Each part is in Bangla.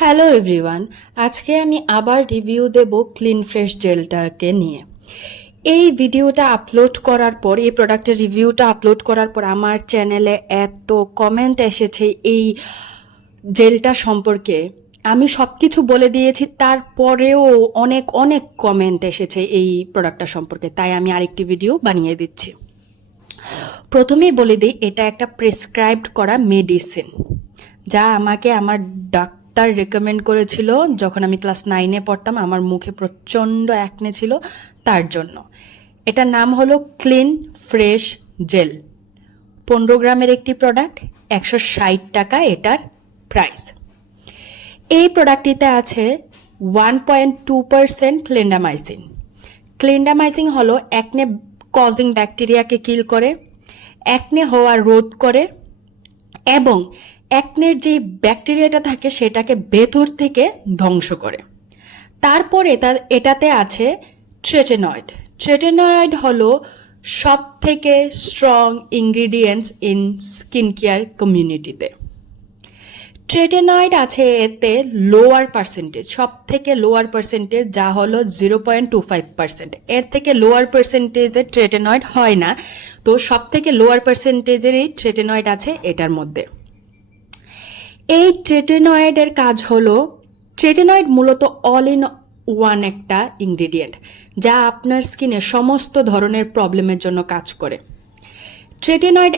হ্যালো এভরিওয়ান আজকে আমি আবার রিভিউ দেব ক্লিন ফ্রেশ জেলটাকে নিয়ে। এই ভিডিওটা আপলোড করার পর, এই প্রোডাক্টের রিভিউটা আপলোড করার পর আমার চ্যানেলে এত কমেন্ট এসেছে এই জেলটা সম্পর্কে। আমি সব কিছু বলে দিয়েছি, তারপরেও অনেক অনেক কমেন্ট এসেছে এই প্রোডাক্টটা সম্পর্কে। তাই আমি আরেকটি ভিডিও বানিয়ে দিচ্ছি। প্রথমেই বলে দিই, এটা একটা প্রেসক্রাইবড করা মেডিসিন যা আমাকে আমার ডাক্তার রেকমেন্ড করেছিল, যখন আমি ক্লাস নাইনে পড়তাম, আমার মুখে প্রচণ্ড অ্যাকনে ছিল, তার জন্য। এটার নাম হলো ক্লিন ফ্রেশ জেল পনেরো গ্রামের একটি প্রোডাক্ট একশো ষাট টাকা এটার প্রাইস এই প্রোডাক্টটিতে আছে one point two percent clindamycin clindamycin হলো অ্যাকনে কজিং ব্যাকটেরিয়াকে কিল করে অ্যাকনে হওয়া রোধ করে, এবং অ্যাকনের যে ব্যাকটেরিয়াটা থাকে সেটাকে ভেতর থেকে ধ্বংস করে। তারপরে তার এটাতে আছে ট্রেটেনয়েড ট্রেটেনয়েড হলো সব থেকে strong ingredients in skin care কমিউনিটিতে ট্রেটেনয়েড আছে এতে লোয়ার পার্সেন্টেজ সব থেকে লোয়ার পার্সেন্টেজ যা হলো zero point two five percent এর থেকে লোয়ার পার্সেন্টেজে ট্রেটেনয়েড হয় না, তো সব থেকে লোয়ার পার্সেন্টেজেরই ট্রেটেনয়েড আছে এটার মধ্যে। এই ট্রেটেনয়েডের কাজ হলো ট্রেটেনয়েড মূলত অল ইন ওয়ান একটা ইনগ্রিডিয়েন্ট যা আপনার স্কিনে সমস্ত ধরনের প্রবলেমের জন্য কাজ করে। ট্রেটেনয়েড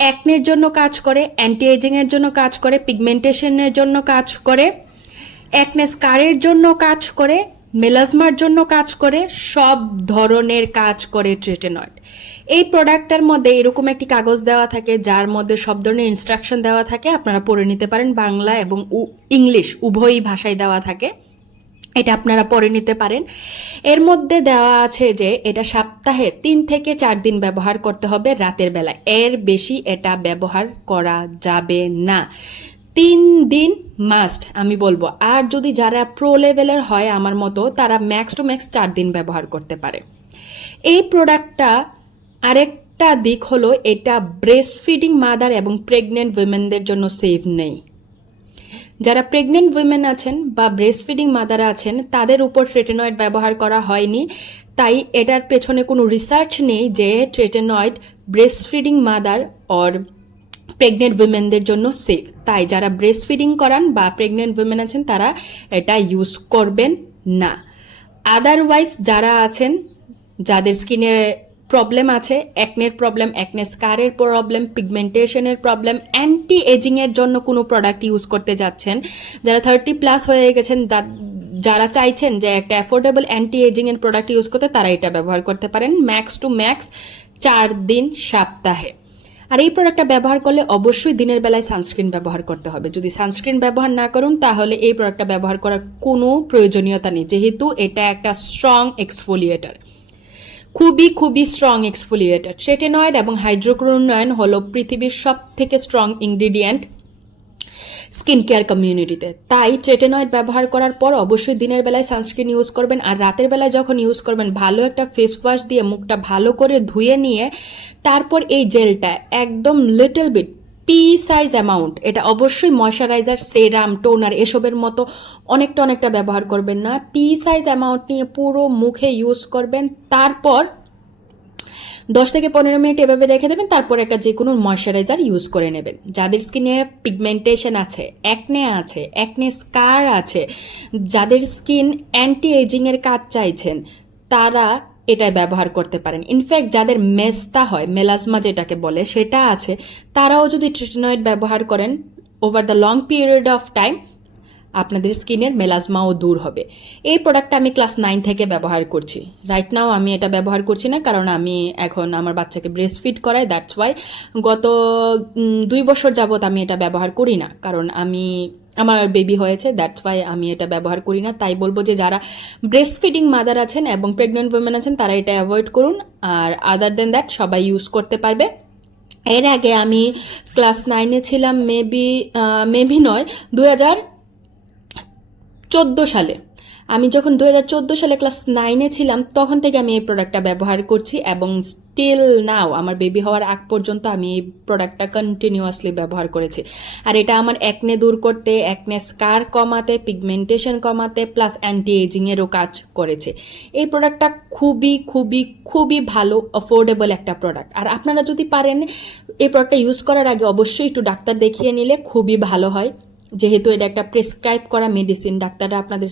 অ্যাকনের জন্য কাজ করে অ্যান্টি এজিংয়ের জন্য কাজ করে পিগমেন্টেশনের জন্য কাজ করে অ্যাকনে স্কারের জন্য কাজ করে মেলাজমার জন্য কাজ করে, সব ধরনের কাজ করে ট্রেটেনয়েড। এই প্রোডাক্টটার মধ্যে এরকম একটি কাগজ দেওয়া থাকে, যার মধ্যে সব ধরনের ইনস্ট্রাকশন দেওয়া থাকে, আপনারা পড়ে নিতে পারেন, বাংলা এবং ইংলিশ উভয়ই ভাষায় দেওয়া থাকে। এটা আপনারা পরে নিতে পারেন। এর মধ্যে দেওয়া আছে যে, এটা সপ্তাহে তিন থেকে চার দিন ব্যবহার করতে হবে রাতের বেলা এর বেশি এটা ব্যবহার করা যাবে না। তিন দিন মাস্ট আমি বলব। আর যদি যারা প্রো লেভেলের হয় আমার মতো, তারা ম্যাক্স টু ম্যাক্স চার দিন ব্যবহার করতে পারে। এই প্রোডাক্টটা আরেকটা দিক হলো, এটা ব্রেস্ট ফিডিং মাদার এবং প্রেগনেন্ট উইমেনদের জন্য সেভ নেই। যারা প্রেগনেন্ট উইমেন আছেন বা ব্রেস্ট ফিডিং মাদার আছেন, তাদের উপর ট্রেটেনয়েড ব্যবহার করা হয়নি। তাই এটার পেছনে কোনো রিসার্চ নেই যে tretinoin breast feeding mother or pregnant উইমেনদের জন্য সেফ তাই যারা ব্রেস্ট ফিডিং করান বা প্রেগনেন্ট উইমেন আছেন, তারা এটা ইউজ করবেন না। আদারওয়াইজ যারা আছেন, যাদের স্কিনে প্রবলেম আছে অ্যাকনের প্রবলেম অ্যাকনে স্কারের প্রবলেম পিগমেন্টেশনের প্রবলেম অ্যান্টি এজিংয়ের জন্য কোনো প্রোডাক্ট ইউজ করতে যাচ্ছেন, যারা থার্টি প্লাস হয়ে গেছেন যারা চাইছেন যে একটা অ্যাফোর্ডেবল অ্যান্টি এজিংয়ের প্রোডাক্ট ইউজ করতে, তারা এটা ব্যবহার করতে পারেন। ম্যাক্স টু ম্যাক্স চার দিন সপ্তাহে। আর এই প্রোডাক্টটা ব্যবহার করলে অবশ্যই দিনের বেলায় সানস্ক্রিন ব্যবহার করতে হবে। যদি সানস্ক্রিন ব্যবহার না করুন, তাহলে এই প্রোডাক্টটা ব্যবহার করার কোনো প্রয়োজনীয়তা নেই, যেহেতু এটা একটা স্ট্রং এক্সফোলিয়েটার খুবই খুবই স্ট্রং এক্সফোলিয়েটার সেটেনয়েড এবং হাইড্রোক্রোনয়ন হলো পৃথিবীর সব থেকে স্ট্রং ইনগ্রিডিয়েন্ট স্কিন কেয়ার কমিউনিটিতে। তাই ট্রেটেনয়েড ব্যবহার করার পর অবশ্যই দিনের বেলায় সানস্ক্রিন ইউজ করবেন আর রাতের বেলায় যখন ইউজ করবেন, ভালো একটা ফেস ওয়াশ দিয়ে মুখটা ভালো করে ধুয়ে নিয়ে তারপর এই জেলটা একদম little bit pea size amount এটা অবশ্যই ময়শ্চারাইজার সেরাম টোনার এসবের মতো অনেকটা অনেকটা ব্যবহার করবেন না। পি সাইজ অ্যামাউন্ট নিয়ে পুরো মুখে ইউজ করবেন, তারপর দশ থেকে পনেরো মিনিট এভাবে রেখে দেবেন, তারপর একটা যে কোনো ময়শ্চারাইজার ইউজ করে নেবেন। যাদের স্কিনে পিগমেন্টেশন আছে অ্যাকনে আছে অ্যাকনে স্কার আছে, যাদের স্কিন অ্যান্টি এজিংয়ের কাজ চাইছেন, তারা এটা ব্যবহার করতে পারেন। ইনফ্যাক্ট যাদের মেস্তা হয় মেলাজমা যেটাকে বলে, সেটা আছে। তারাও যদি ট্রিটনয়েড ব্যবহার করেন over the long period of time আপনাদের স্কিনের মেলাজমাও দূর হবে। এই প্রোডাক্টটা আমি ক্লাস নাইন থেকে ব্যবহার করছি। রাইট নাও আমি এটা ব্যবহার করছি না, কারণ আমি এখন আমার বাচ্চাকে ব্রেস্ট ফিড করাই দ্যাটস ওয়াই গত দুই বছর যাবৎ আমি এটা ব্যবহার করি না। কারণ আমি, আমার বেবি হয়েছে দ্যাটস ওয়াই আমি এটা ব্যবহার করি না। তাই বলব যে যারা ব্রেস্ট ফিডিং মাদার আছেন এবং প্রেগনেন্ট উইমেন আছেন, তারা এটা অ্যাভয়েড করুন। আর আদার দেন দ্যাট সবাই ইউজ করতে পারবে। এর আগে আমি ক্লাস নাইনে ছিলাম মেবি মেবি নয় দু হাজার চোদ্দ সালে। আমি যখন দু হাজার সালে ক্লাস নাইনে ছিলাম, তখন থেকে আমি এই প্রোডাক্টটা ব্যবহার করছি এবং স্টিল নাও আমার বেবি হওয়ার আগ পর্যন্ত আমি এই প্রোডাক্টটা কন্টিনিউয়াসলি ব্যবহার করেছি। আর এটা আমার একনে দূর করতে একনে স্কার কমাতে পিগমেন্টেশন কমাতে প্লাস অ্যান্টি এজিংয়েরও কাজ করেছে। এই প্রোডাক্টটা খুবই খুবই খুবই ভালো অ্যাফোর্ডেবল একটা প্রোডাক্ট আর আপনারা যদি পারেন, এই প্রোডাক্টটা ইউজ করার আগে অবশ্যই একটু ডাক্তার দেখিয়ে নিলে খুবই ভালো হয়। যেহেতু এটা একটা প্রেসক্রাইব করা মেডিসিন ডাক্তাররা আপনাদের